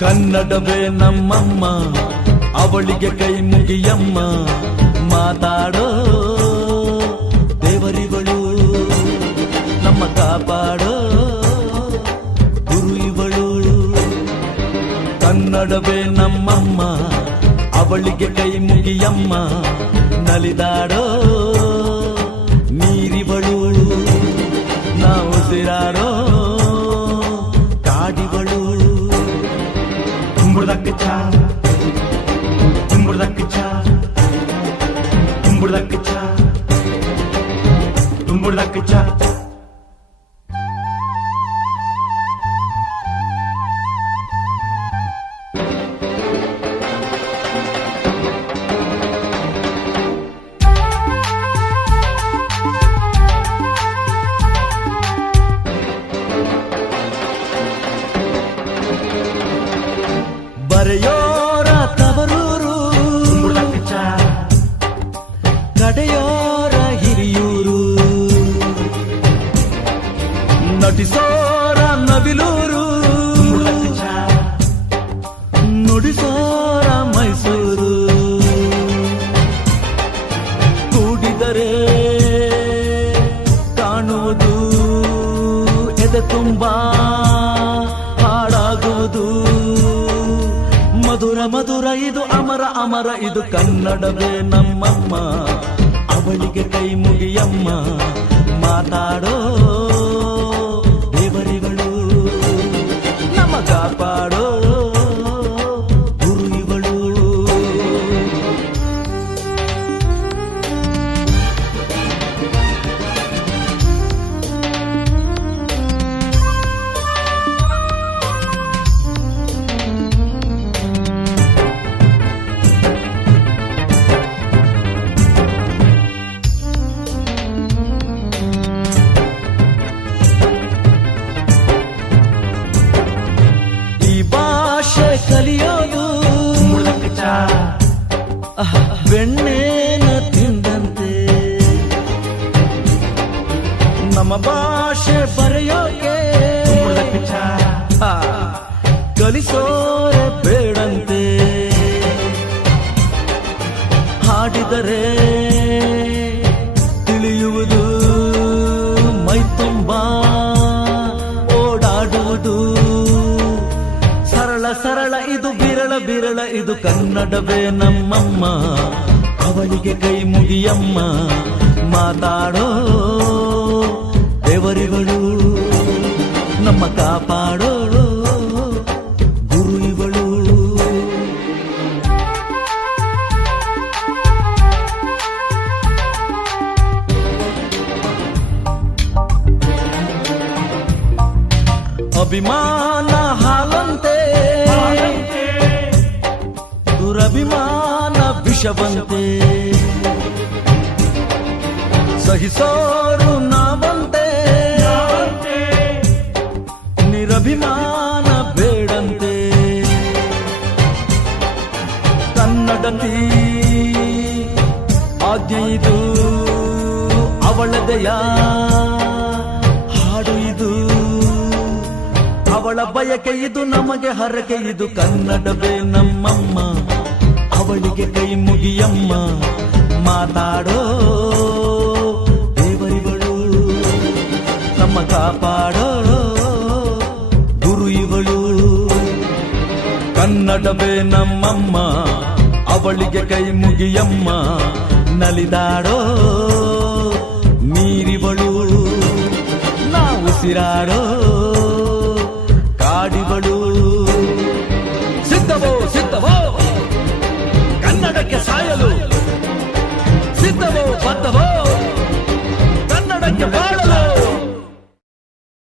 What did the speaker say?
ಕನ್ನಡವೇ ನಮ್ಮಮ್ಮ, ಅವಳಿಗೆ ಕೈ ಮುಗಿಯಮ್ಮ. ಮಾತಾಡೋ ದೇವರಿಗಳು, ನಮ್ಮ ಕಾಪಾಡೋ ಗುರು ಇವಳು. ಕನ್ನಡವೇ ನಮ್ಮಮ್ಮ, ಅವಳಿಗೆ ಕೈ ಮುಗಿಯಮ್ಮ. ನಲಿದಾಡೋ ನೀರಿವಳು, ನಾವು ಉಸಿರಾಡೋ ಕಾಡಿವಳು. Tumburdakcha, tumburdakcha, tumburdakcha, tumburdakcha. ಬರೆಯೋರ ತವರೂರು, ಕಡೆಯೋರ ಹಿರಿಯೂರು. ನಟಿಸೋರ ನವಿಲೂರು, ನುಡಿಸೋರ ಮೈಸೂರು. ಕೂಡಿದರೆ ಕಾಣುವುದು ಎದೆ ತುಂಬಾ ಹಾಡಾಗುವುದು. ಮಧುರ ಮಧುರ ಇದು ಅಮರ ಅಮರ ಇದು ಕನ್ನಡವೇ ನಮ್ಮಮ್ಮ, ಅವಳಿಗೆ ಕೈ ಮುಗಿಯಮ್ಮ. ಮಾತಾಡೋ ದೇವರಿಗಳು, ನಮ್ಮ ಕಾಪಾಡೋ ಗುರು ಇವಳು. ಕಲಿಯೋದು ಬೆಣ್ಣೆನ ತಿಂದಂತೆ, ನಮ್ಮ ಭಾಷೆ ಬರೆಯೋಕೆ ಕಲಿಸೋರೆ ಬೇಡಂತೆ. ಹಾಡಿದರೆ ತಿಳಿಯುವುದು ಮೈ ತುಂಬಾ ಓಡಾಡುವುದು. ಸರಳ ಸರಳ ಇದು ಬಿರಳ ಬಿರಳ ಇದು ಕನ್ನಡವೇ ನಮ್ಮಮ್ಮ, ಅವಳಿಗೆ ಕೈ ಮುಗಿಯಮ್ಮ. ಮಾತಾಡೋ ದೇವರಿಗಳು, ನಮ್ಮ ಕಾಪಾಡೋ ಗುರು ಇವಳು. ಅಭಿಮಾನ ಹಾಲಂತೆ, ದುರಭಿಮಾನ ವಿಷವಂತೆ. ಸಹಿಸೋರು ನಾವಂತೆ, ನಿರಭಿಮಾನ ಬೇಡಂತೆ. ಕನ್ನಡತಿ ಆಜ್ಞೆ ಇದು, ಅವಳದೆಯ ಹಾಡು ಇದು. ಅವಳ ಬಯಕೆ ಇದು, ನಮಗೆ ಹರಕೆ ಇದು. ಕನ್ನಡವೇ ನಮ್ಮಮ್ಮ, ಅವಳಿಗೆ ಕೈ ಮುಗಿಯಮ್ಮ. ಮಾತಾಡೋ ದೇವರಿಗಳು, ನಮ್ಮ ಕಾಪಾಡೋ ಗುರು ಇವಳು. ಕನ್ನಡವೇ ನಮ್ಮಮ್ಮ, ಅವಳಿಗೆ ಕೈ ಮುಗಿಯಮ್ಮ. ನಲಿದಾಡೋ ನೀರಿವಳು, ನಾವು ಉಸಿರಾಡೋ ಕಾಡಿವಳು. ಸಿದ್ಧವೋ ಸಿದ್ಧವೋ ಕನ್ನಡಕ್ಕೆ ಸಾಯಲು, ಸಿದ್ಧವೋ ಬದ್ಧವೋ ಕನ್ನಡಕ್ಕೆ ಬಾಳಲು.